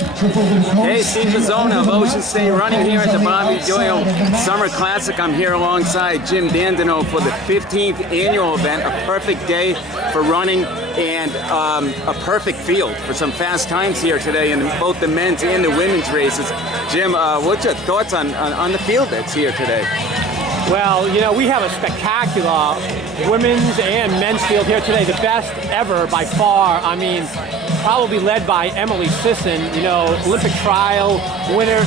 Hey, Steve Mazzona of Ocean State running here at the Bobby Doyle Summer Classic. I'm here alongside Jim Dandino for the 15th annual event, a perfect day for running and a perfect field for some fast times here today in both the men's and the women's races. Jim, what's your thoughts on the field that's here today? Well, you know, we have a spectacular women's and men's field here today, the best ever by far. I mean, probably led by Emily Sisson, you know, Olympic trial winner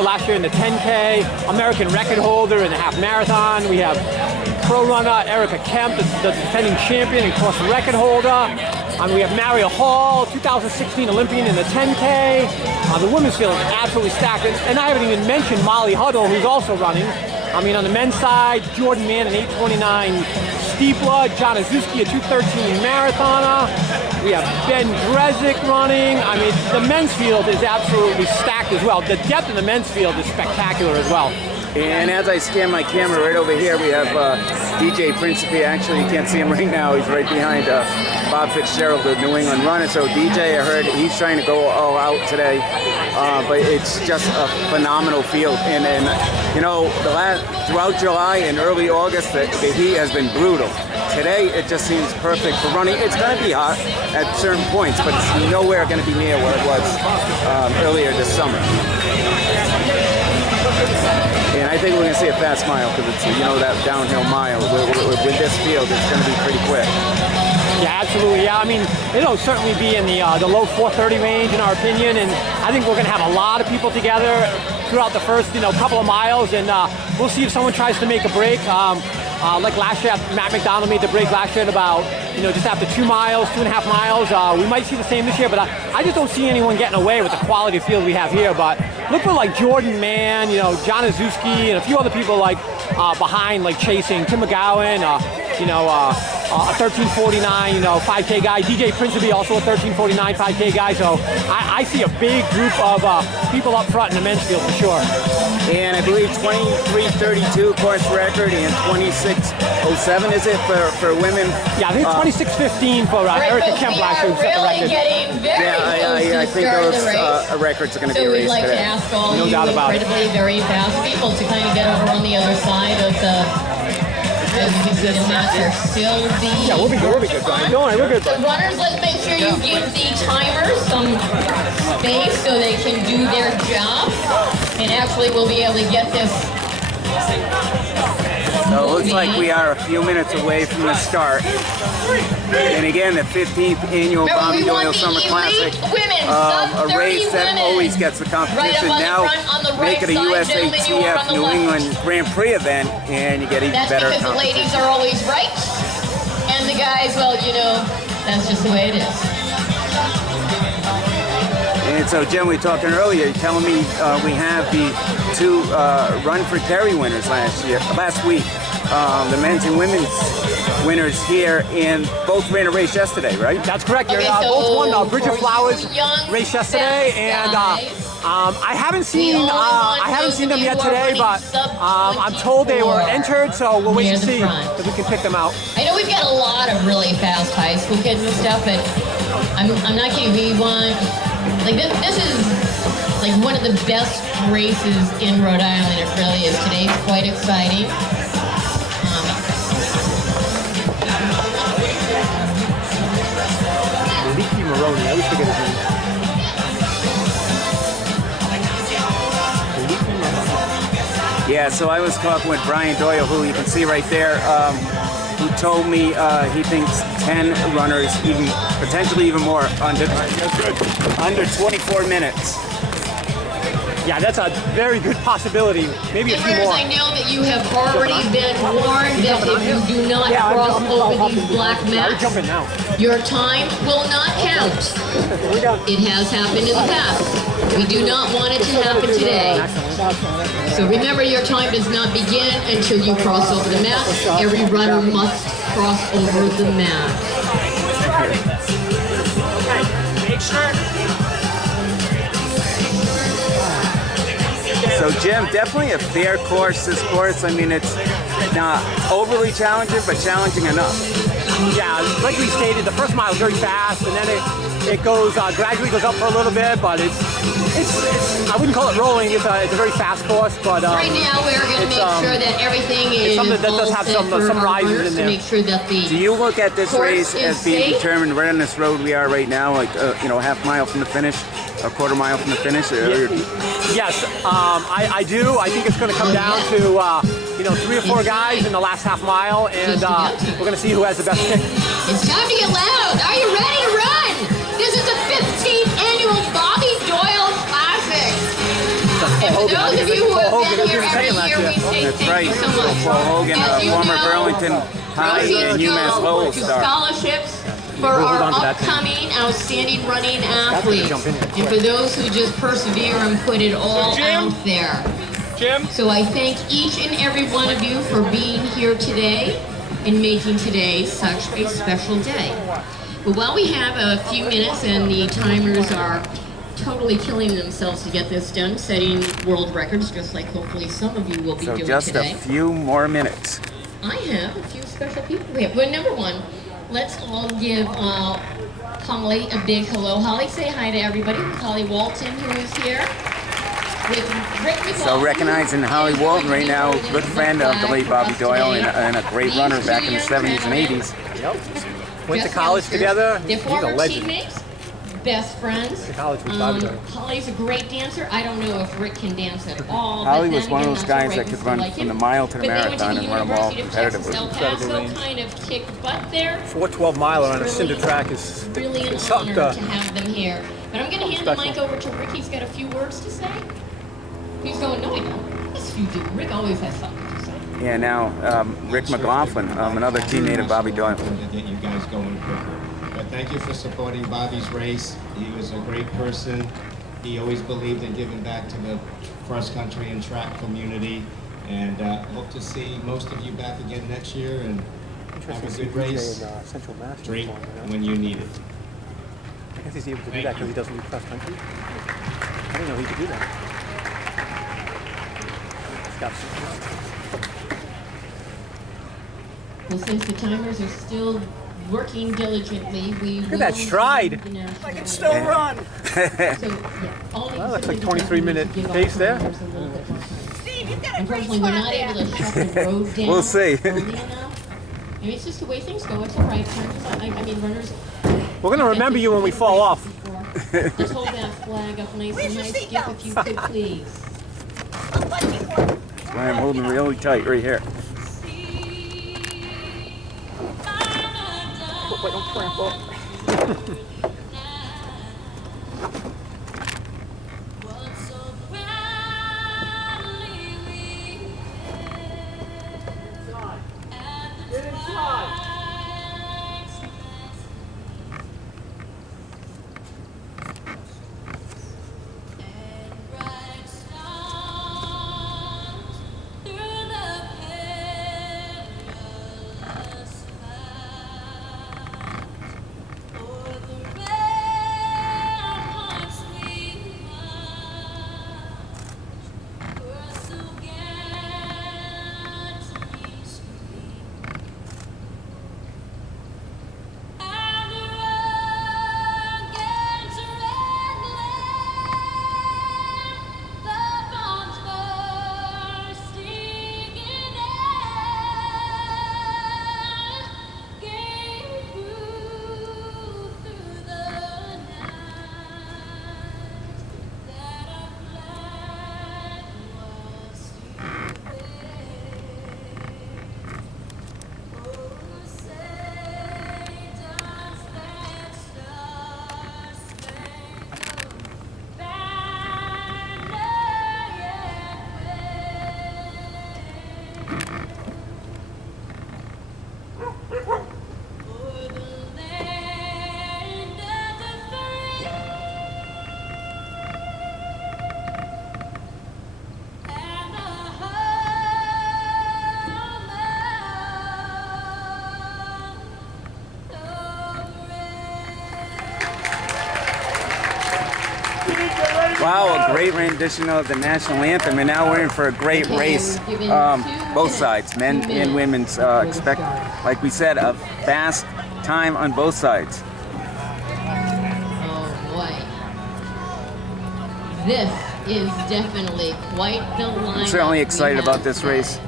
last year in the 10K, American record holder in the half marathon. We have pro runner Erica Kemp, the defending champion and course record holder. We have Maria Hall, 2016 Olympian in the 10K. The women's field is absolutely stacked. And I haven't even mentioned Molly Huddle, who's also running. I mean, on the men's side, Jordan Mann, an 8:29 steepler, John Azuski, a 2:13 marathoner. We have Ben Drezick running. I mean, the men's field is absolutely stacked as well. The depth in the men's field is spectacular as well. And as I scan my camera right over here, we have DJ Principe. Actually, you can't see him right now. He's right behind Bob Fitzgerald, the New England runner. So DJ, I heard he's trying to go all out today. But it's just a phenomenal field. And you know, throughout July and early August, the heat has been brutal. Today, it just seems perfect for running. It's going to be hot at certain points, but it's nowhere going to be near where it was earlier this summer. And I think we're going to see a fast mile because it's, you know, that downhill mile. With this field, it's going to be pretty quick. Yeah, absolutely. Yeah, I mean, it'll certainly be in the low 4:30 range in our opinion, and I think we're going to have a lot of people together throughout the first, you know, couple of miles, and we'll see if someone tries to make a break. Like last year, Matt McDonald made the break last year at about, you know, just after 2 miles, 2.5 miles. We might see the same this year, but I just don't see anyone getting away with the quality of field we have here. But look for like Jordan Mann, you know, John Azuski, and a few other people like behind, like chasing Tim McGowan, you know, a 13:49, you know, 5K guy. DJ Principe, also a 13:49 5K guy. So I see a big group of people up front in the men's field for sure. And I believe 23:32 course record and 26:07 is it for women? Yeah, I think 26:15 for Erica Kemp last year who set the record. Yeah, I think those records are going to be raised today. So we'd like to ask all you incredibly very fast people to kind of get over on the other side of the... Yeah, we'll be good, Brian. Don't worry, we're good. So runners, let's make sure you give the timers some space so they can do their job. And actually, we'll be able to get this. So it looks like we are a few minutes away from the start. And again, the 15th annual Bobby Doyle Summer Classic. A race that always gets the competition. Now make it a USATF New England Grand Prix event, and you get even better competition. That's because the ladies are always right, and the guys, well, you know, that's just the way it is. And so, Jim, we were talking earlier, you're telling me we have the 2 Run for Terry winners last week. The men's and women's winners here, and both ran a race yesterday, right? That's correct. Okay, both won. Bridget Flowers race yesterday, and I haven't seen them yet today, but I'm told they were entered, so we'll wait to see if we can pick them out. I know we've got a lot of really fast high school kids and stuff, but I'm not kidding. We want, like, this is like one of the best races in Rhode Island. It really is. Today's quite exciting. Maroney, I always forget his name. Yeah, so I was talking with Brian Doyle, who you can see right there, who told me he thinks 10 runners, potentially even more, under 24 minutes. Yeah, that's a very good possibility. Maybe a few more. I know that you have already been warned that if you do not cross over these black mats, your time will not count. It has happened in the past. We do not want it to happen today. So remember, your time does not begin until you cross over the mat. Every runner must cross over the mat. Make sure. So Jim, definitely a fair course, this course. I mean, it's not overly challenging, but challenging enough. Yeah, like we stated, the first mile is very fast, and then it goes gradually goes up for a little bit, but it's I wouldn't call it rolling. It's a very fast course, but right now we're going to make sure that everything is something that does have some rises in there. To make sure that the Do you look at this race as being safe? determined right on this road we are right now, like you know, half mile from the finish, a quarter mile from the finish? Yes, I do. I think it's going to come down to you know, 3 or 4 guys in the last half mile, and we're going to see who has the best pick. It's time to get loud. Are you ready to run? This is the 15th annual Bobby Doyle Classic. And for those of you who have been here every year, we say thank you so much. Paul Hogan, As you former know, Burlington High and UMass Lowell to star. scholarships for our upcoming outstanding running athletes. And for those who just persevere and put it all out there. So I thank each and every one of you for being here today and making today such a special day. But while we have a few minutes and the timers are totally killing themselves to get this done, setting world records, just like hopefully some of you will be doing just today. a few more minutes. I have a few special people here. Well, number one, let's all give Holly a big hello. Holly, say hi to everybody. Holly Walton, who is here. With Rick So recognizing Holly Walton right now, good friend of the late Bobby Doyle and a great runner back in the 70s and 80s. Yep. Went to college together. They're He's a former legend. teammates, best friends. To college with Bobby Doyle. Holly's a great dancer. I don't know if Rick can dance at all. Holly but was then one of again, those that's guys all that right, could we run like from him. the mile to the But they went to marathon the and run them all University of Texas, El competitively. Paso, kind of kicked butt there. 412 miler on a cinder track is Really an something honor to have them here. But I'm going to hand the mic over to Rick. He's got a few words to say. He's going, no, I don't. Yes, you do. Rick always has something to say. Yeah, now Rick McLaughlin, another teammate of Bobby Doyle. To get you guys going quicker. But thank you for supporting Bobby's race. He was a great person. He always believed in giving back to the cross country and track community. And hope to see most of you back again next year and have a good race. Drink when you need it. I guess he's able to do that because he doesn't do cross country. I didn't know he could do that. Well, since the timers are still working diligently, we Look at that stride. I can still run. So, yeah, all Well, looks like the 23-minute give pace our there. timers a little bit more time. Unfortunately, we're not able to shut the road down We'll see. early enough. I mean, it's just the way things go. It's all right. I mean, runners. We're going to remember you when we fall off. Let's hold that flag up nice and high. Skip, if you could, please. That's why I'm holding really tight right here. Wait, don't cramp up. Wow, a great rendition of the national anthem, and now we're in for a great race. Both sides, men and women's. Expect, like we said, a fast time on both sides. Oh boy. This is definitely quite the lineup. I'm certainly excited about this race.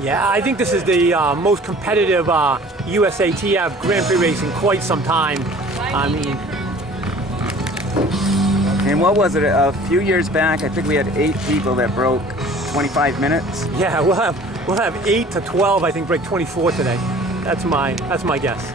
Yeah, I think this is the most competitive USATF Grand Prix race in quite some time. I mean, and what was it? A few years back, I think we had 8 people that broke 25 minutes. yeah, we'll have 8 to 12, I think, break 24 today. That's my guess.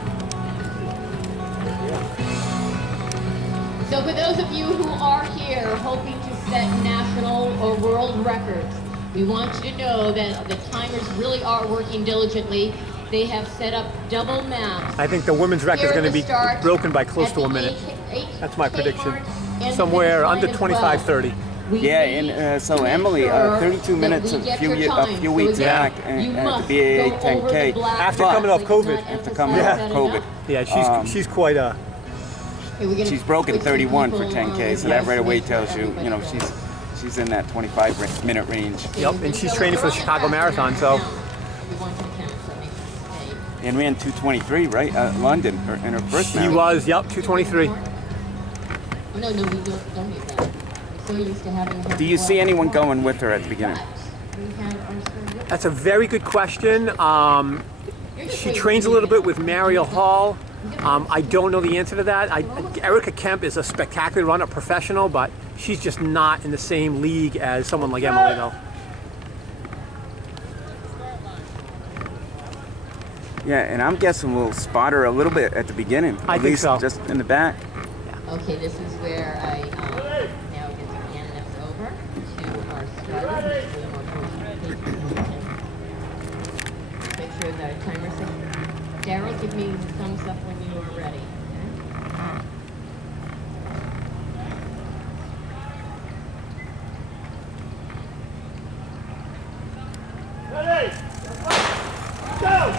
So for those of you who are here hoping to set national or world records, we want you to know that the timers really are working diligently. They have set up double maps. I think the women's record is going to be broken by close to a minute. That's my prediction. Somewhere under 25:30. Yeah, and so Emily, 32 minutes a few weeks back at the BAA 10K. After coming off COVID. After coming off COVID. Yeah, she's quite a... She's broken 31 for 10K, so that right away tells you, you know, she's in that 25-minute range. Yep, and she's training for the Chicago Marathon, so... And ran 2:23, right? London, in her first marathon. She was, yep, 2:23. No, we don't need that. We're so used to having her. Do you see anyone going with her at the beginning? That's a very good question. She trains a little bit with Mariel Hall. I don't know the answer to that. Erica Kemp is a spectacular runner, professional, but she's just not in the same league as someone like Emily, though. Yeah, and I'm guessing we'll spot her a little bit at the beginning. I think so. Just in the back. Okay, this is where I now get to hand this over to our starter. Make sure the timer's set. Daryl, give me the thumbs up when you are ready.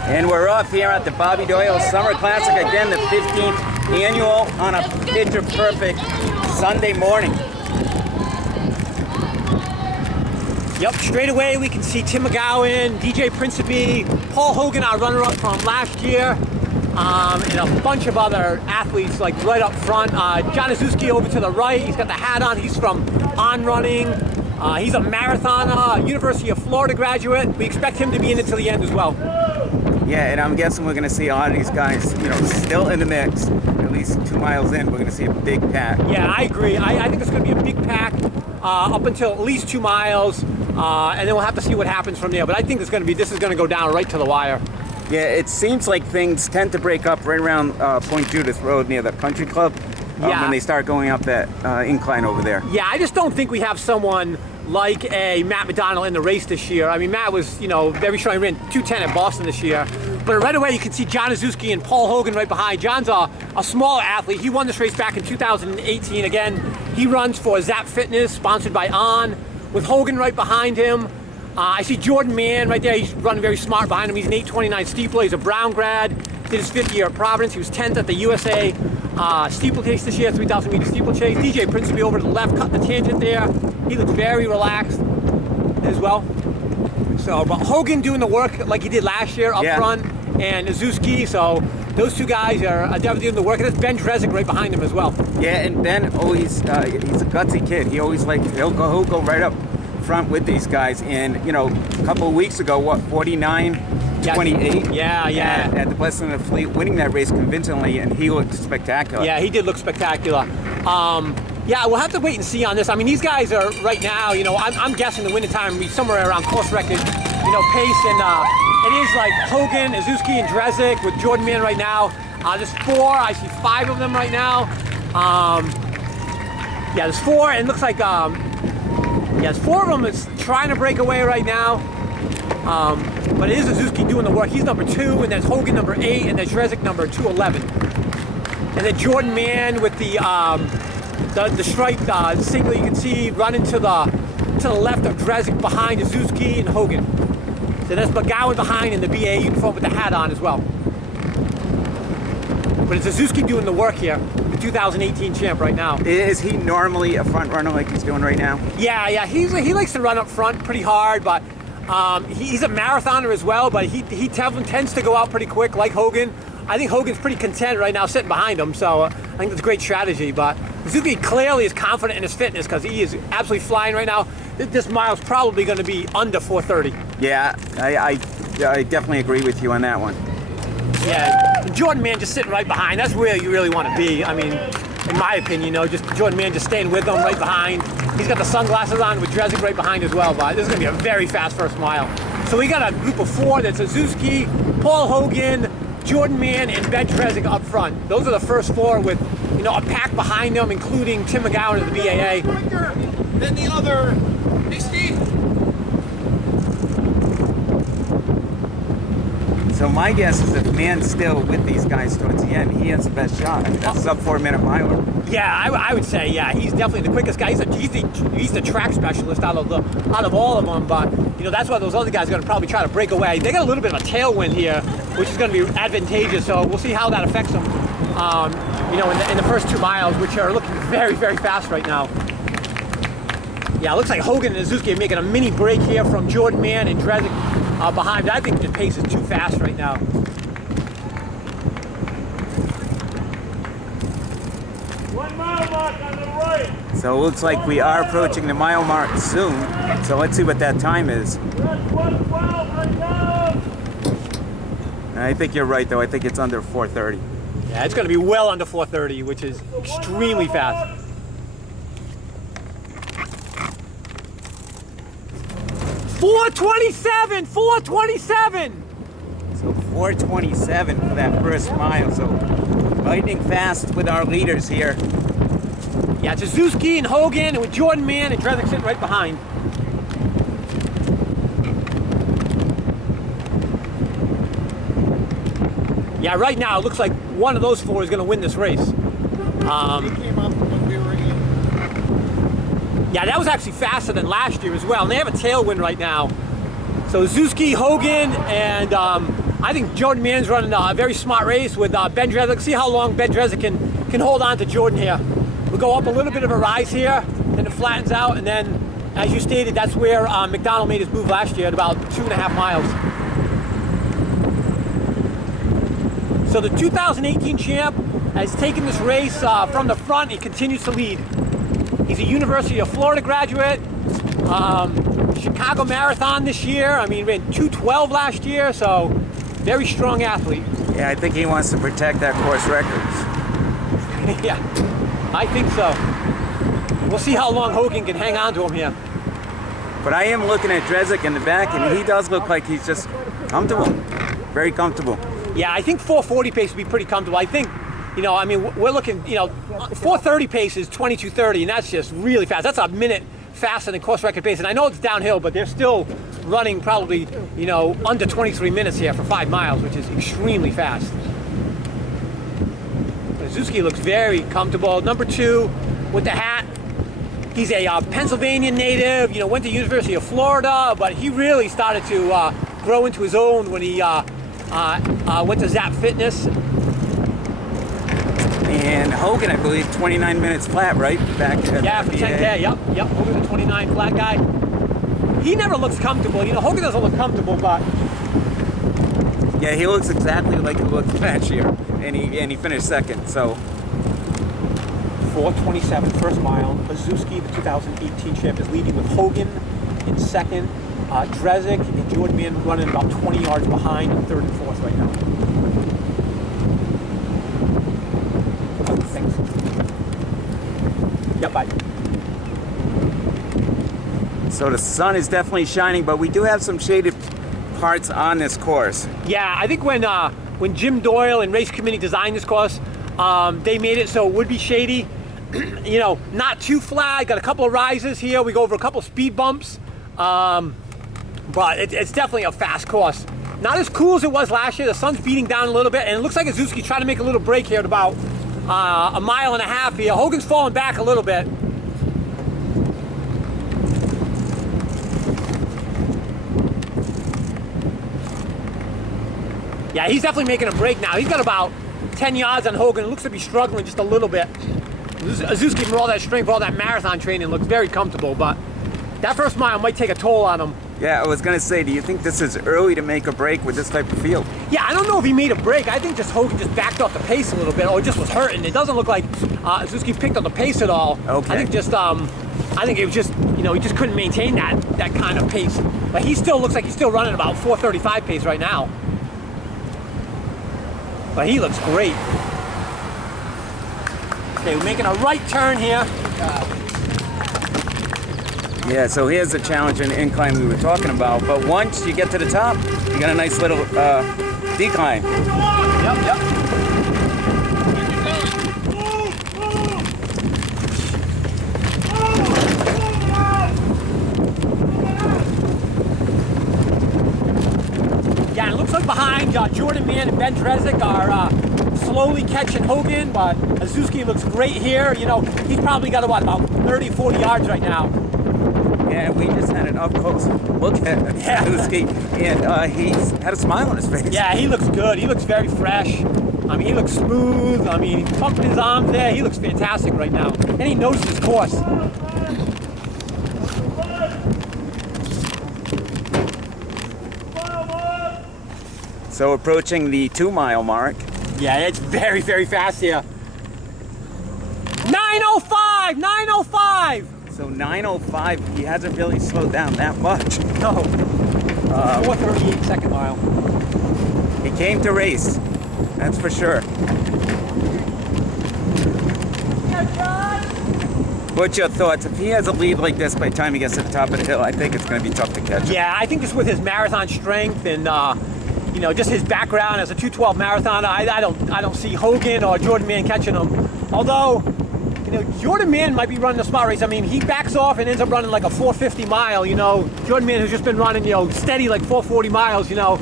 And we're off here at the Bobby Doyle Summer Classic, again the 15th annual on a picture-perfect Sunday morning. Yep, straight away we can see Tim McGowan, DJ Principe, Paul Hogan, our runner-up from last year, and a bunch of other athletes like right up front. John Azuski over to the right, he's got the hat on, he's from On Running. He's a marathoner, University of Florida graduate. We expect him to be in it till the end as well. Yeah, and I'm guessing we're going to see a lot of these guys, you know, still in the mix. At least 2 miles in, we're going to see a big pack. Yeah, I agree. I think it's going to be a big pack up until at least 2 miles, and then we'll have to see what happens from there. But I think this is going to go down right to the wire. Yeah, it seems like things tend to break up right around Point Judith Road near the country club when they start going up that incline over there. Yeah, I just don't think we have someone like a Matt McDonald in the race this year. I mean, Matt was, you know, very strong. He ran 2:10 at Boston this year. But right away, you can see John Azuski and Paul Hogan right behind. John's a smaller athlete. He won this race back in 2018. Again, he runs for Zap Fitness, sponsored by On, with Hogan right behind him. I see Jordan Mann right there. He's running very smart behind him. He's an 8:29 steepler. He's a Brown grad. Did his 5th year at Providence. He was 10th at the USA steeplechase this year, 3,000 meter steeplechase. DJ Principe over to the left, cut the tangent there. He looks very relaxed as well. So, but Hogan doing the work like he did last year up front, and Azuski. So those 2 guys are definitely doing the work. And there's Ben Drezik right behind him as well. Yeah, and Ben always, he's a gutsy kid. He always he'll go right up front with these guys. And, you know, a couple of weeks ago, 49-28? Yeah. At the Blessing of the Fleet, winning that race convincingly, and he looked spectacular. Yeah, he did look spectacular. Yeah, we'll have to wait and see on this. I mean, these guys are right now, you know, I'm guessing the winning time will be somewhere around course record, you know, pace, and it is like Hogan, Azuski, and Drezik with Jordan Mann right now. There's 4, I see 5 of them right now. Yeah, there's 4, and it looks like, there's 4 of them that's trying to break away right now. But it is Azuski doing the work. He's number 2, and there's Hogan number 8, and there's Drezik number 211. And then Jordan Mann with the striped single, you can see running to the left of Drezik behind Azuski and Hogan. So that's McGowan behind in the BA uniform with the hat on as well. But it's Azuski doing the work here, the 2018 champ right now. Is he normally a front runner like he's doing right now? Yeah, he likes to run up front pretty hard, but he's a marathoner as well, but he tends to go out pretty quick like Hogan. I think Hogan's pretty content right now sitting behind him, so I think that's a great strategy. But Suzuki clearly is confident in his fitness because he is absolutely flying right now. This mile's probably going to be under 4:30. Yeah, I definitely agree with you on that one. Yeah, Jordan Man just sitting right behind. That's where you really want to be. I mean, in my opinion, you know, just Jordan Man just staying with them right behind. He's got the sunglasses on with Drezik right behind as well, but this is going to be a very fast first mile. So we got a group of 4. That's Suzuki, Paul Hogan, Jordan Man, and Ben Drezik up front. Those are the first 4 with, you know, a pack behind them, including Tim McGowan of the BAA. Quicker than the other. Hey, Steve. So my guess is if Man's still with these guys towards the end, he has the best shot. I mean, that's sub 4-minute miler. Yeah, I would say, yeah, he's definitely the quickest guy. He's the track specialist out of all of them. But you know, that's why those other guys are going to probably try to break away. They got a little bit of a tailwind here, which is going to be advantageous. So we'll see how that affects them. You know, in the first 2 miles, which are looking very, very fast right now. Yeah, it looks like Hogan and Suzuki are making a mini break here from Jordan Man and Drezik behind. I think the pace is too fast right now. So it looks like we are approaching the mile mark soon. So let's see what that time is. I think you're right, though. I think it's under 4:30. Yeah, it's going to be well under 4:30, which is extremely fast. .427! 427! So 4:27 for that first mile. So lightning fast with our leaders here. Yeah, it's Suzuki and Hogan and with Jordan Man and Drezik sitting right behind. Yeah, right now it looks like one of those 4 is going to win this race. He came up when we were in. Yeah, that was actually faster than last year as well. And they have a tailwind right now. So Suzuki, Hogan, and I think Jordan Man's running a very smart race with Ben Drezik. See how long Ben Drezik can hold on to Jordan here. We'll go up a little bit of a rise here, then it flattens out, and then, as you stated, that's where McDonald made his move last year at about 2.5 miles. So the 2018 champ has taken this race from the front. He continues to lead. He's a University of Florida graduate. Chicago Marathon this year. I mean, ran 2:12 last year, so very strong athlete. Yeah, I think he wants to protect that course records. Yeah, I think so. We'll see how long Hogan can hang on to him here. But I am looking at Drezik in the back, and he does look like he's just comfortable. Very comfortable. Yeah, I think 4:40 pace would be pretty comfortable. I think, you know, I mean, we're looking, you know, 4:30 pace is 22:30, and that's just really fast. That's a minute faster than course record pace. And I know it's downhill, but they're still running probably, you know, under 23 minutes here for 5 miles, which is extremely fast. Suzuki looks very comfortable. Number 2 with the hat. He's a Pennsylvania native, you know, went to University of Florida, but he really started to grow into his own when he went to Zap Fitness. And Hogan, I believe, 29 minutes flat, right? Back at Yeah, for 10K, yep. Hogan's a 29 flat guy. He never looks comfortable. You know, Hogan doesn't look comfortable, but... Yeah, he looks exactly like he looked last year, and he finished second, so... 4:27, first mile. Suzuki, the 2018 champ, is leading with Hogan in second. Drezik and Jordan Man running about 20 yards behind in third and fourth right now. Thanks. Yep, bye. So the sun is definitely shining, but we do have some shaded parts on this course. Yeah, I think when Jim Doyle and race committee designed this course, they made it so it would be shady. You know, not too flat. Got a couple of rises here. We go over a couple of speed bumps. But it's definitely a fast course. Not as cool as it was last year. The sun's beating down a little bit, and it looks like Suzuki's trying to make a little break here at about 1.5 miles here. Hogan's falling back a little bit. Yeah, he's definitely making a break now. He's got about 10 yards on Hogan. It looks to be struggling just a little bit. Suzuki, for all that strength, for all that marathon training, looks very comfortable, but that first mile might take a toll on him. Yeah, I was going to say, do you think this is early to make a break with this type of field? Yeah, I don't know if he made a break. I think just Hogan just backed off the pace a little bit, or just was hurting. It doesn't look like Zuski picked up the pace at all. Okay. I think just, I think it was just, you know, he just couldn't maintain that kind of pace. But he still looks like he's still running about 4:35 pace right now. But he looks great. Okay, we're making a right turn here. Yeah, so here's the challenge and incline we were talking about. But once you get to the top, you got a nice little decline. Yep. Yeah, it looks like behind Jordan Mann and Ben Drezik are slowly catching Hogan, but Azuski looks great here. You know, he's probably got about 30, 40 yards right now. Yeah, we just had an up close look at Azuski, and he's had a smile on his face. Yeah, he looks good. He looks very fresh. I mean, he looks smooth. I mean, he's pumping his arms there. He looks fantastic right now. And he knows his course. So approaching the 2-mile mark. Yeah, it's very, very fast here. 9:05! 9:05! So 9:05, he hasn't really slowed down that much. No. 4:38 second mile. He came to race, that's for sure. What's your thoughts? If he has a lead like this by the time he gets to the top of the hill, I think it's going to be tough to catch him. Yeah, I think just with his marathon strength and you know, just his background as a 2:12 marathoner, I don't see Hogan or Jordan Mann catching him. Although, you know, Jordan Mann might be running a smart race. I mean, he backs off and ends up running like a 4:50 mile. You know, Jordan Mann, who's just been running, you know, steady like 4:40 miles. You know,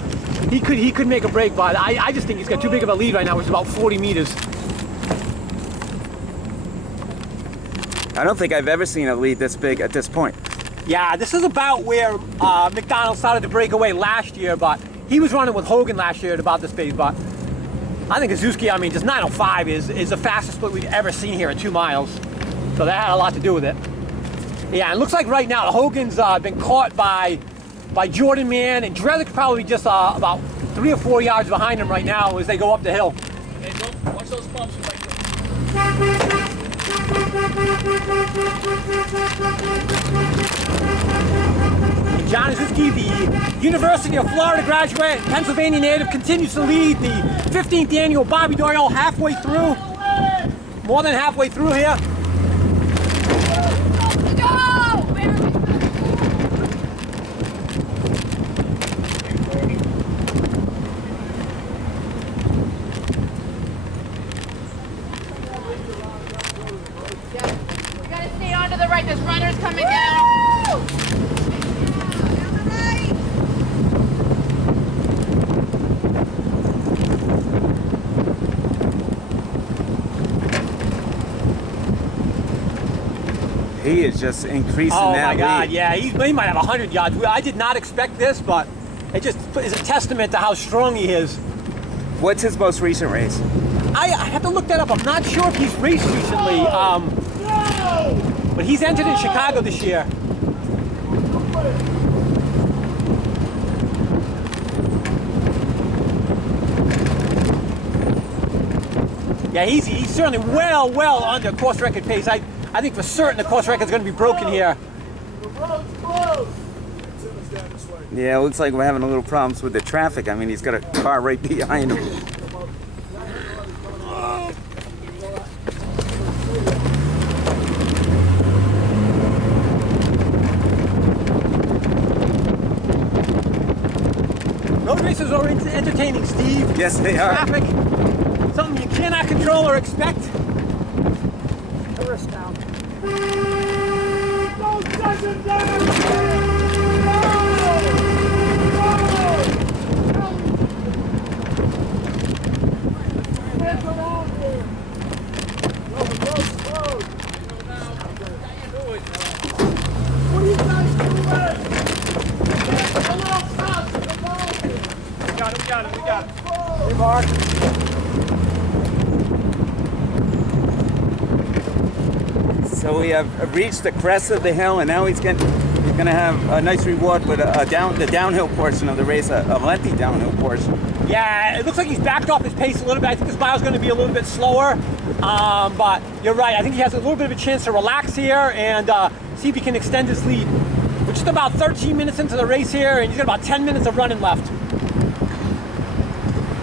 he could make a break, but I just think he's got too big of a lead right now, which is about 40 meters. I don't think I've ever seen a lead this big at this point. Yeah, this is about where McDonald started to break away last year, but he was running with Hogan last year at about this pace. But I think Azuski, I mean, just 9:05 is the fastest split we've ever seen here at 2 miles. So that had a lot to do with it. Yeah, it looks like right now Hogan's been caught by Jordan Mann, and Drezik probably just about 3 or 4 yards behind him right now as they go up the hill. Hey, don't watch those bumps. John Azuski, the University of Florida graduate, Pennsylvania native, continues to lead the 15th annual Bobby Doyle halfway through. More than halfway through here. We gotta stay on to the right. There's runners coming down. He is just increasing Oh that my God, lead. yeah, he might have 100 yards. I did not expect this, but it just is a testament to how strong he is. What's his most recent race? I have to look that up. I'm not sure if he's raced recently, but he's entered in Chicago this year. Yeah, he's certainly well under course record pace. I think for certain the course record is going to be broken here. The road's closed. Yeah, it looks like we're having a little problems with the traffic. I mean, he's got a car right behind him. Road races are entertaining, Steve. Yes, they are. Traffic, something you cannot control or expect. Tourist down. Don't touch him down! What are you guys doing? A little faster, come on! We got it. Hey, Mark. So we have reached the crest of the hill, and now he's going to have a nice reward with the downhill portion of the race, a lengthy downhill portion. Yeah, it looks like he's backed off his pace a little bit. I think this mile's going to be a little bit slower, but you're right. I think he has a little bit of a chance to relax here and see if he can extend his lead. We're just about 13 minutes into the race here, and he's got about 10 minutes of running left.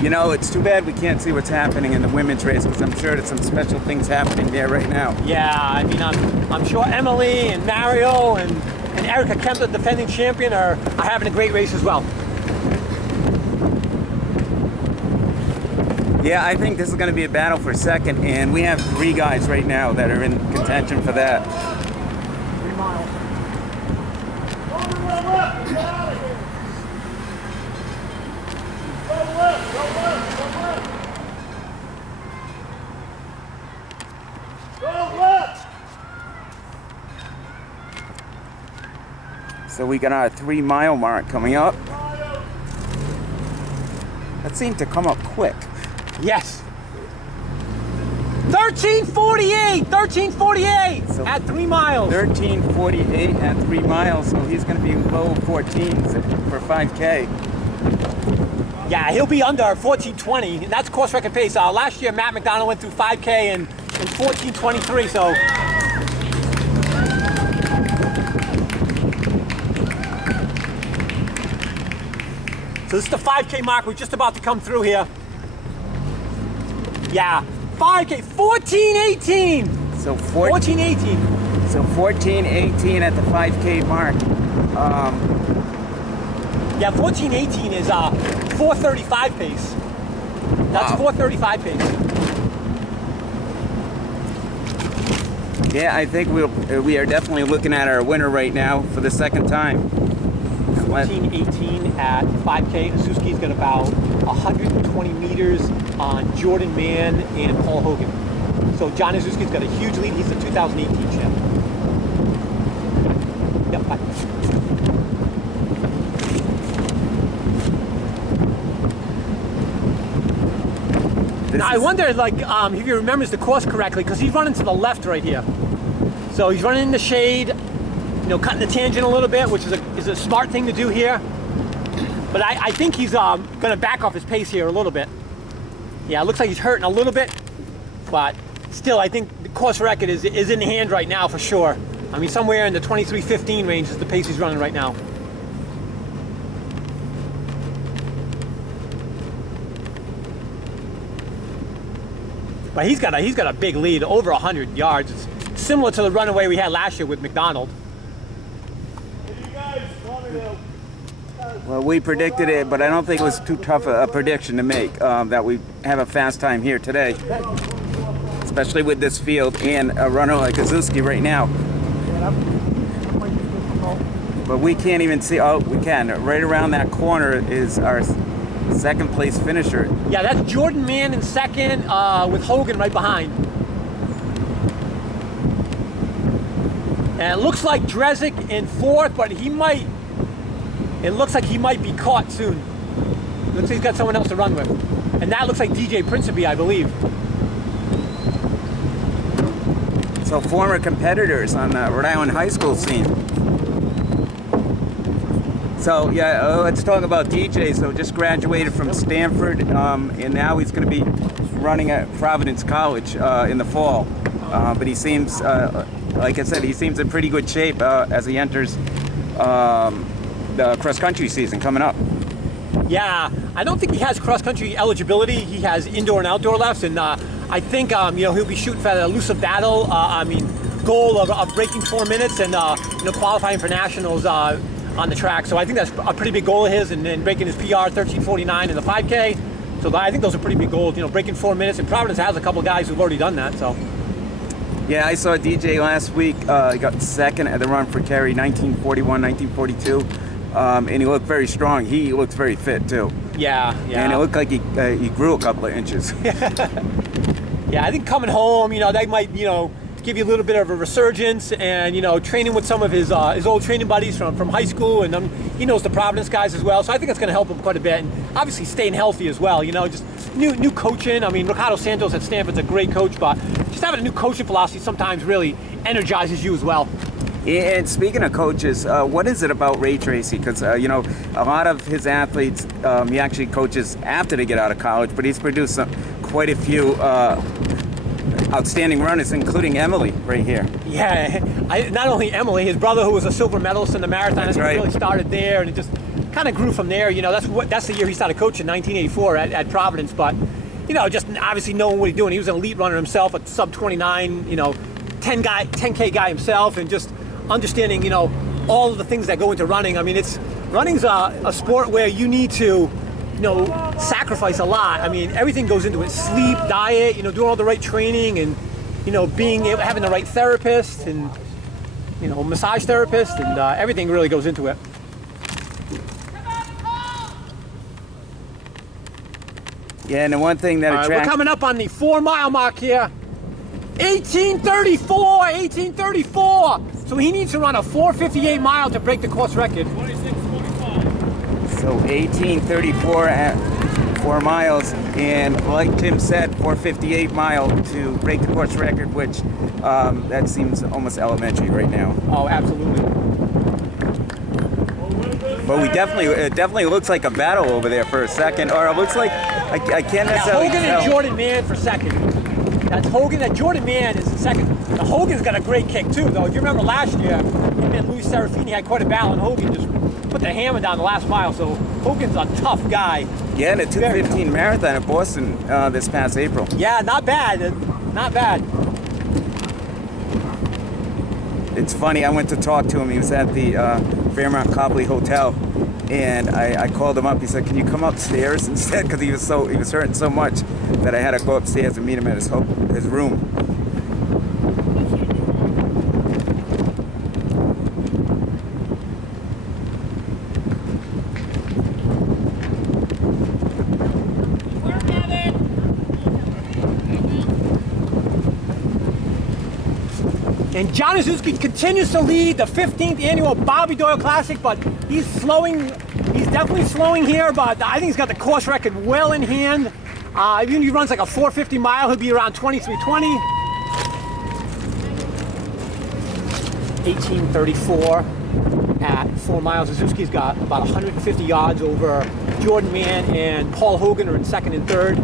You know, it's too bad we can't see what's happening in the women's race, because I'm sure there's some special things happening there right now. Yeah, I mean, I'm sure Emily and Mario and Erica Kemp, the defending champion, are having a great race as well. Yeah, I think this is going to be a battle for second, and we have 3 guys right now that are in contention for that. 3 miles. So we got our 3-mile mark coming up. That seemed to come up quick. Yes. 13:48. 13:48 So at 3 miles. 13:48 at 3 miles. So he's going to be low 14s for 5K. Yeah, he'll be under 14:20, and that's course record pace. Last year, Matt McDonald went through 5K in 14:23. So. So this is the 5K mark. We're just about to come through here. Yeah, 5K, 14:18. So 14:18. So 14:18 at the 5K mark. Yeah, 14:18 is 4:35 pace. That's Wow. 4:35 pace. Yeah, I think we are definitely looking at our winner right now for the second time. 14:18 at 5K. Asuski's got about 120 meters on Jordan Mann and Paul Hogan. So John Asuski's got a huge lead. He's the 2018 champ. Yep. Bye. Now, I wonder, like, if he remembers the course correctly, because he's running to the left right here. So he's running in the shade, you know, cutting the tangent a little bit, which is a smart thing to do here. But I think he's going to back off his pace here a little bit. Yeah, it looks like he's hurting a little bit, but still, I think the course record is in hand right now for sure. I mean, somewhere in the 23:15 range is the pace he's running right now. But he's got a big lead, over 100 yards. It's similar to the runaway we had last year with McDonald. Well, we predicted it, but I don't think it was too tough a prediction to make, that we have a fast time here today. Especially with this field and a runner like Kazuski right now. But we can't even see, oh, we can. Right around that corner is our second place finisher. Yeah, that's Jordan Mann in second, with Hogan right behind. And it looks like Drezik in fourth, but it looks like he might be caught soon. Looks like he's got someone else to run with. And that looks like DJ Principe, I believe. So former competitors on the Rhode Island high school scene. So yeah, let's talk about DJ. So just graduated from Stanford, and now he's going to be running at Providence College in the fall. But he seems, like I said, he seems in pretty good shape as he enters the cross-country season coming up. Yeah, I don't think he has cross-country eligibility. He has indoor and outdoor lefts, and I think you know, he'll be shooting for the elusive battle. Goal of breaking 4 minutes and you know, qualifying for nationals on the track. So I think that's a pretty big goal of his, and then breaking his PR 13:49 in the 5K. So I think those are pretty big goals. You know, breaking 4 minutes, and Providence has a couple of guys who've already done that. So. Yeah, I saw DJ last week. He got second at the run for Kerry, 1941, 1942. And he looked very strong. He looks very fit too. Yeah. And it looked like he grew a couple of inches. Yeah, I think coming home, you know, that might, you know, give you a little bit of a resurgence, and you know, training with some of his old training buddies from high school, and he knows the Providence guys as well. So I think it's going to help him quite a bit, and obviously staying healthy as well. You know, just new coaching. I mean, Ricardo Santos at Stanford's a great coach, but just having a new coaching philosophy sometimes really energizes you as well. And speaking of coaches, what is it about Ray Tracy? Because, you know, a lot of his athletes, he actually coaches after they get out of college, but he's produced quite a few outstanding runners, including Emily right here. Yeah, not only Emily, his brother who was a silver medalist in the marathon. That's right. He really started there, and it just kind of grew from there. You know, that's the year he started coaching, 1984 at Providence. But, you know, just obviously knowing what he's doing. He was an elite runner himself, a sub 29, you know, 10K guy himself, and just understanding, you know, all of the things that go into running. I mean, running's a sport where you need to, you know, sacrifice a lot. I mean, everything goes into it: sleep, diet, you know, doing all the right training, and, you know, having the right therapist, and, you know, massage therapist, and everything really goes into it. Yeah, and the one thing that attracts... We're coming up on the 4-mile mark here. 1834. So he needs to run a 4:58 mile to break the course record. 26:45. So 1834 at 4 miles, and like Tim said, 4:58 mile to break the course record, which that seems almost elementary right now. Oh, absolutely. But it definitely looks like a battle over there for a second, or it looks like I can't necessarily Hogan tell. and Jordan Mann for second. That's Hogan and Jordan Mann is the second. Now, Hogan's got a great kick too, though. If you remember last year, him and Louis Serafini had quite a battle, and Hogan just put the hammer down the last mile. So Hogan's a tough guy. Yeah, and a 2:15 marathon in Boston this past April. Yeah, not bad. Not bad. It's funny, I went to talk to him. He was at the Fairmont Copley Hotel, and I called him up. He said, "Can you come upstairs instead?" Because he was hurting so much that I had to go upstairs and meet him at his room. And John Ozuski continues to lead the 15th annual Bobby Doyle Classic, but he's slowing. He's definitely slowing here, but I think he's got the course record well in hand. Even if he runs like a 4:50 mile, he'll be around 23:20. 18:34 at 4 miles. Ozuski's got about 150 yards over Jordan Mann, and Paul Hogan are in second and third.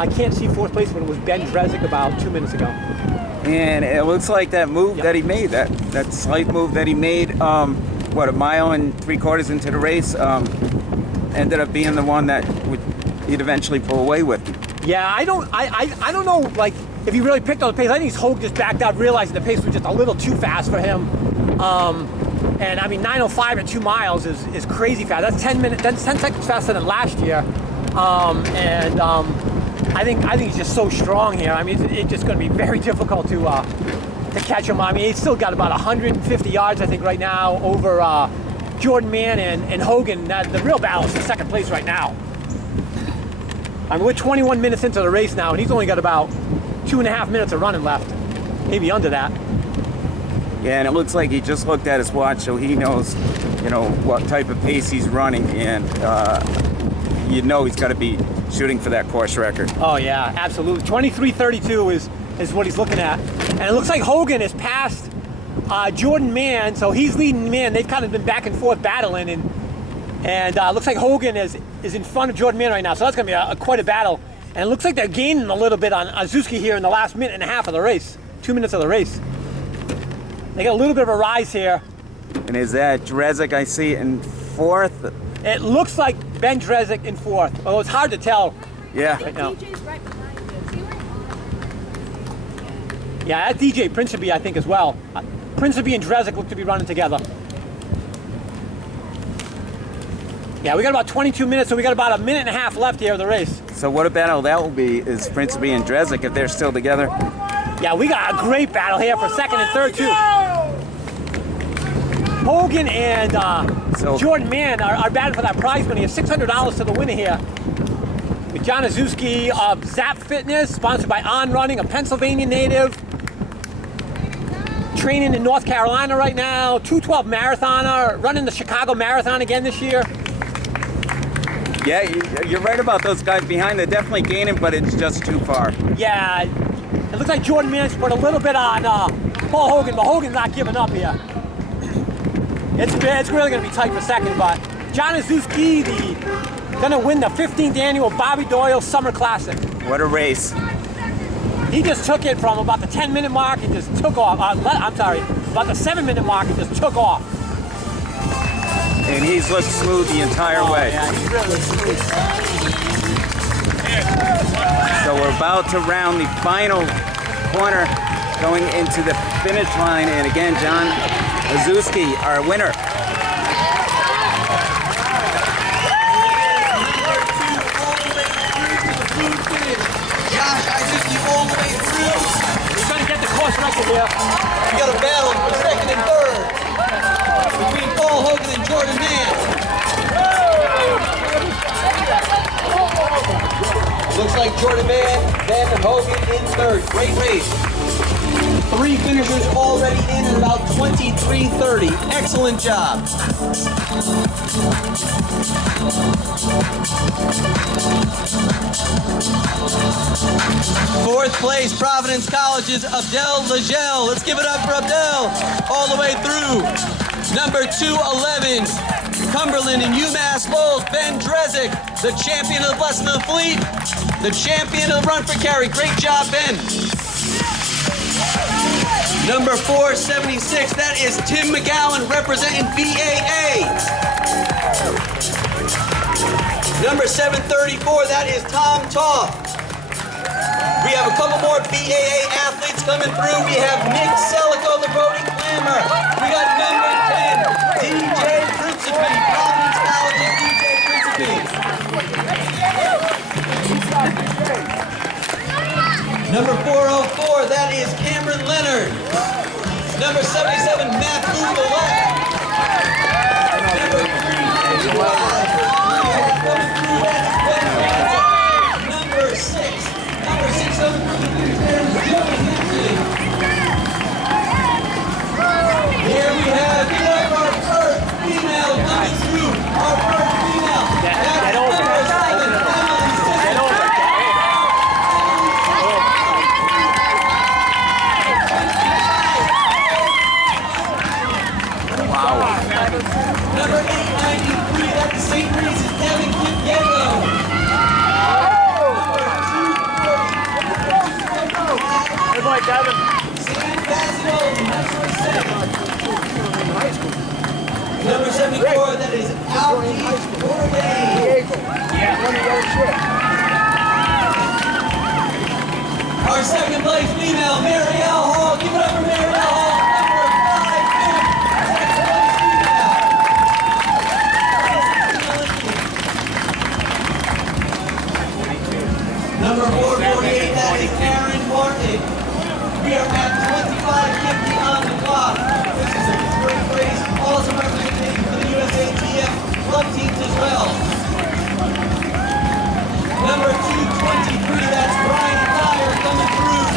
I can't see fourth place, but it was Ben Drezik about 2 minutes ago. And it looks like that move that he made, that slight move that he made, what, 1.75 miles into the race, ended up being the one that he'd eventually pull away with. Yeah, I don't know, like, if he really picked up the pace. I think Hogan just backed out, realizing the pace was just a little too fast for him. And I mean, 9:05 at 2 miles is crazy fast. That's 10 minutes. That's 10 seconds faster than last year. I think he's just so strong here. I mean, it's just going to be very difficult to catch him. I mean, he's still got about 150 yards, I think, right now over Jordan Mann and Hogan. The real battle is for second place right now. I mean, we're 21 minutes into the race now, and he's only got about 2.5 minutes of running left, maybe under that. Yeah, and it looks like he just looked at his watch, so he knows, you know, what type of pace he's running, and you know he's got to be shooting for that course record. Oh yeah, absolutely. 23:32 is what he's looking at, and it looks like Hogan has passed Jordan Mann, so he's leading Mann. They've kind of been back and forth battling, and looks like Hogan is in front of Jordan Mann right now. So that's going to be quite a battle, and it looks like they're gaining a little bit on Ozuski here in the last minute and a half of the race, 2 minutes of the race. They got a little bit of a rise here. And is that Drezik, I see, in fourth? It looks like Ben Drezik in fourth, although it's hard to tell. Yeah. Right now. Yeah, that's DJ Principe, I think, as well. Principe and Drezik look to be running together. Yeah, we got about 22 minutes, so we got about 1.5 minutes left here of the race. So what a battle that will be is Principe and Drezik if they're still together. Yeah, we got a great battle here for second and third, too. Hogan and Jordan Mann are battling for that prize money of $600 to the winner here. With John Ozuski of Zap Fitness, sponsored by On Running, a Pennsylvania native. Training in North Carolina right now, 2:12 marathoner, running the Chicago Marathon again this year. Yeah, you're right about those guys behind. They're definitely gaining, but it's just too far. Yeah, it looks like Jordan Mann's put a little bit on Paul Hogan, but Hogan's not giving up here. It's really going to be tight for second, but John Azuski, going to win the 15th annual Bobby Doyle Summer Classic. What a race. He just took it from about the 10-minute mark and just took off. I'm sorry, about the 7-minute mark and just took off. And he's looked smooth the entire way. Yeah, he's really smooth. So we're about to round the final corner going into the finish line. And again, John Azuski, our winner. Josh Azuski all the way through. We're going to get the course record here. We got a battle for second and third between Paul Hogan and Jordan Mann. Looks like Jordan Mann, then Hogan in third. Great race. 3 finishers already in at about 23:30. Excellent job. Fourth place, Providence College's Abdel Legel. Let's give it up for Abdel. All the way through. Number 211, Cumberland and UMass Lowell's Ben Drezick, the champion of the Blessing of the Fleet, the champion of the Run for Carry. Great job, Ben. Number 476, that is Tim McGowan representing BAA. Number 734, that is Tom Toth. We have a couple more BAA athletes coming through. We have Nick Selico, the Brody Clamor. We got number 10, DJ Principe, Providence College and DJ Principe. Number 404, that is Cameron Leonard. Number 77, Matt Bukolet. Number 3, number 6. Number 603, Joey Hinton. Here we have our first female coming through. Our first female. That's number 7, Emily Sisson. Number 893, that's St. Reese's, Kevin Kipyego. Good boy, Kevin. Sam Bassino, number 74, that is Alfie Bourdain. Our second place female, Marielle Hall. Give it up for Marielle Hall. Number 448, that is Karen Martin. We are at 25:50 on the clock. This is a great race. Also representation for the USATF club teams as well. Number 223, that's Brian Dyer coming through.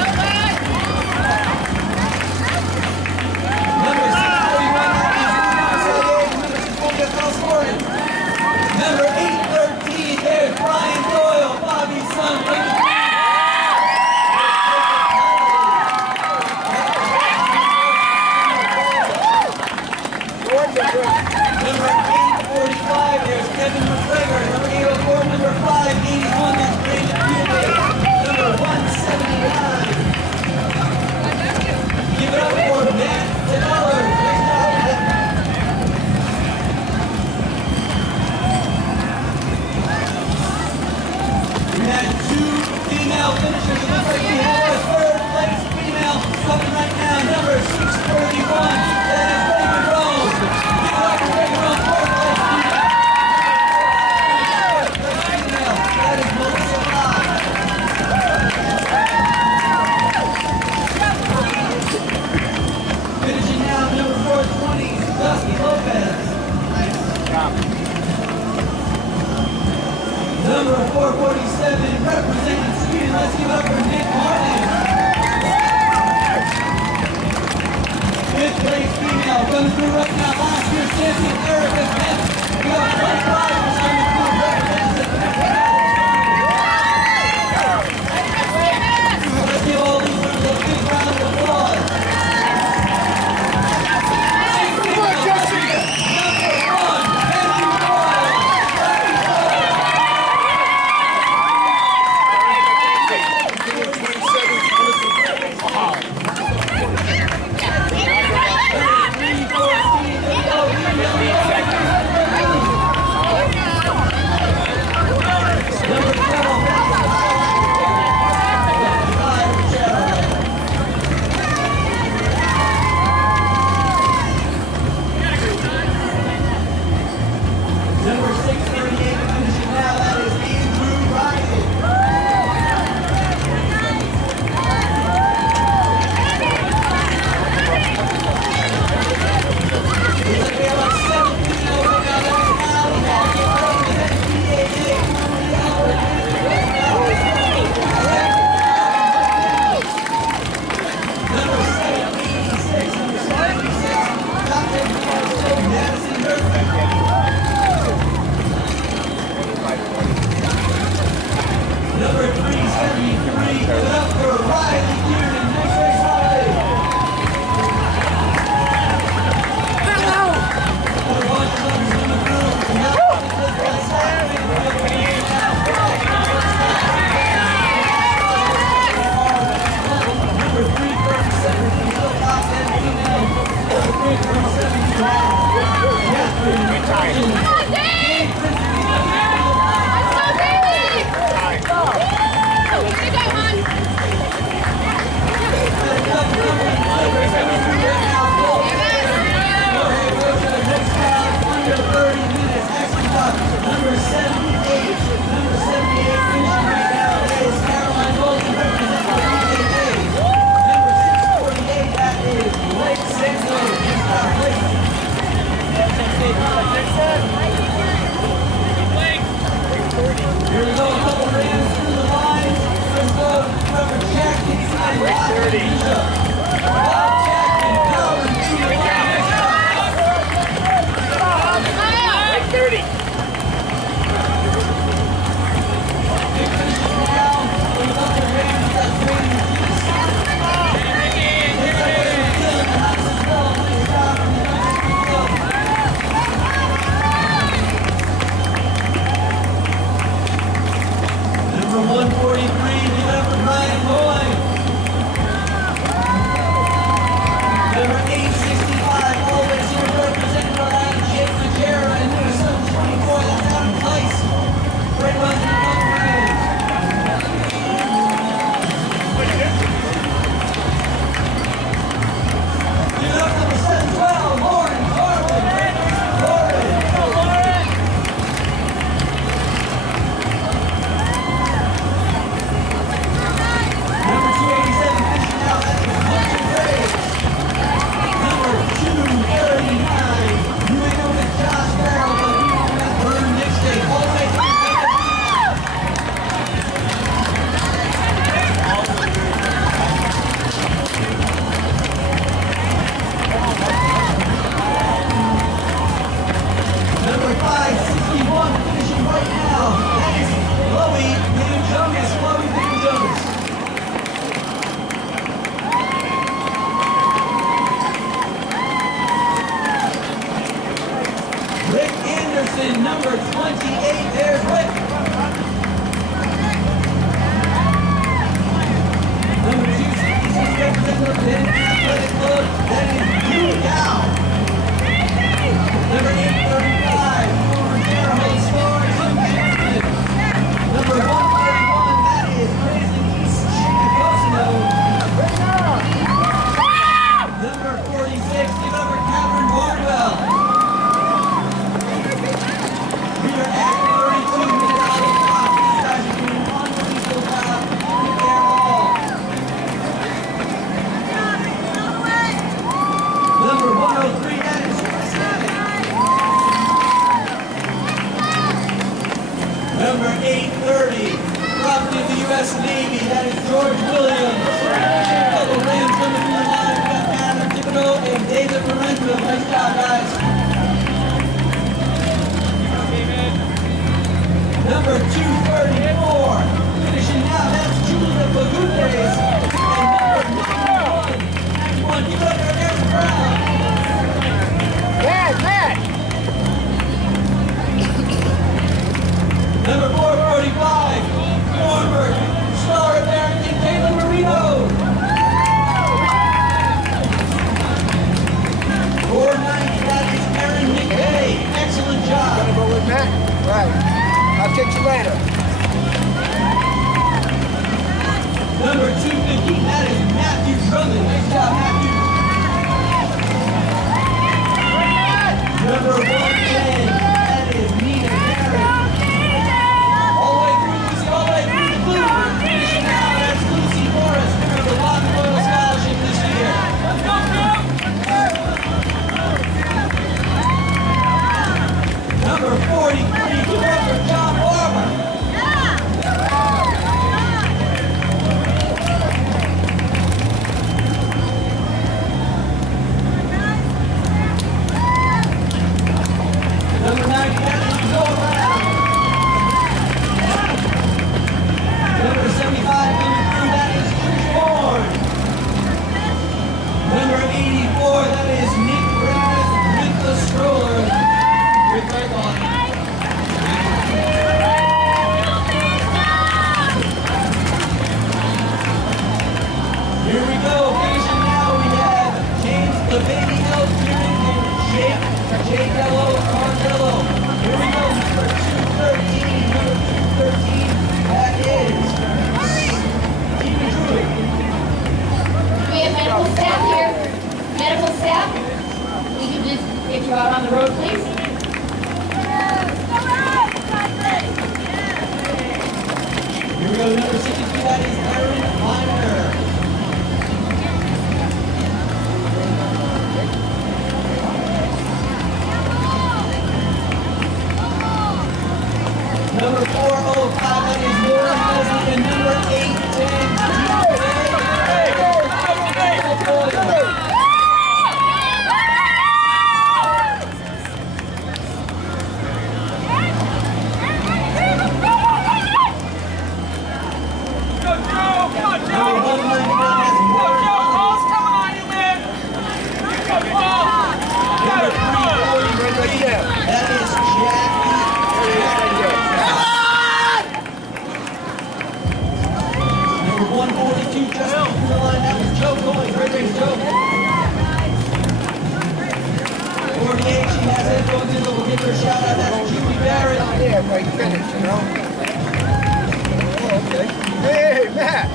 Number 641, that is number 641, Number 813, there's Brian Doyle, Bobby's son. Number 845, there's Kevin McGregor. Number 804, number 581, that's Brandon Butte. Number 179. Give it up for Matt Taylor. We had 2 female finishers. It looks like we have our third place female coming right now. Number 631, that is Reagan Rose. Give it up for Reagan Rose, fourth place female. That is Melissa Lott. Finishing now, number 420, Dusty Lopez. Number 447, representing Sweden, let's give it up for Nick Martin. 5th place female comes through right now. Last year's champion, Erica Smith. We have 25% of the group representing the Let's give all these winners a big round of applause. Number 28, there's Rick. Number 266 represents our 10 athletic club, that is Doyle. Number 835, former Terre star, Tim Jackson. Number 141, that is Grizzly East Chicocosino. Number 46, give over Catherine Barnwell. Peter Ackler. Yellow on yellow. Here we go, number 213. Number 213, that is Stephen Druid. We have medical staff here. Medical staff, we can just get you out on the road, please. Here we go, number 62, that is Aaron Miner. Number 405, that is Lauren Leslie, and number 810, that is Jackie. Number 142, just off the line, that was Joe Doyle. Great race, Joe. 48, she has it going in, we'll give her a shout out. That's Julie Barrett. Yeah, right finish, you know? Oh, okay. Hey, Matt!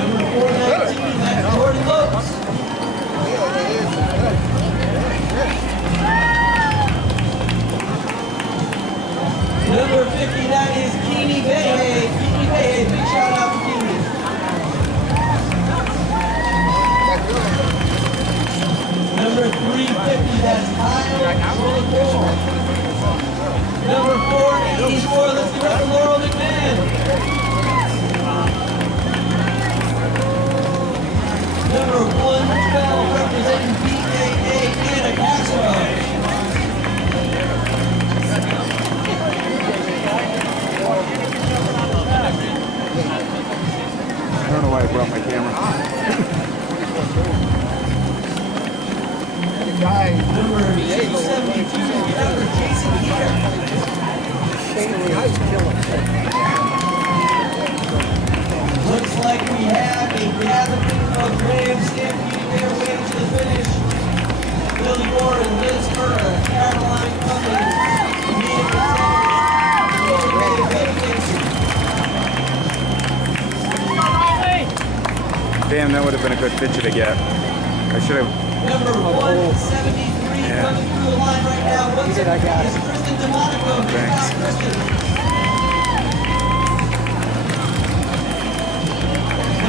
Number 419, that's Jordan Lopes. Number 50, that is Keeney Behe. Keeney Behe, big shout out to Keeney. Number 350, that's Kyle Rolacor. Number 484, let's give it up for Laurel McMahon. Number 112, representing PAA, Anna Castro. I don't know why I brought my camera. Number 272, number Jason Heater. Looks like we have a gathering of Rams stampeding their way to the finish. Billy Warren, Liz Murder, Caroline Cummings, Mia Damn, that would have been a good picture to get. I should have. Number 173 coming through the line right now. Once again is Kristen DeMonico. Good job, Kristen.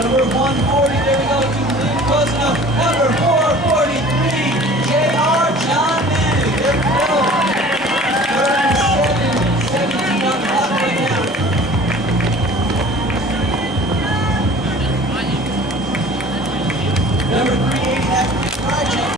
Number 140, there we go, to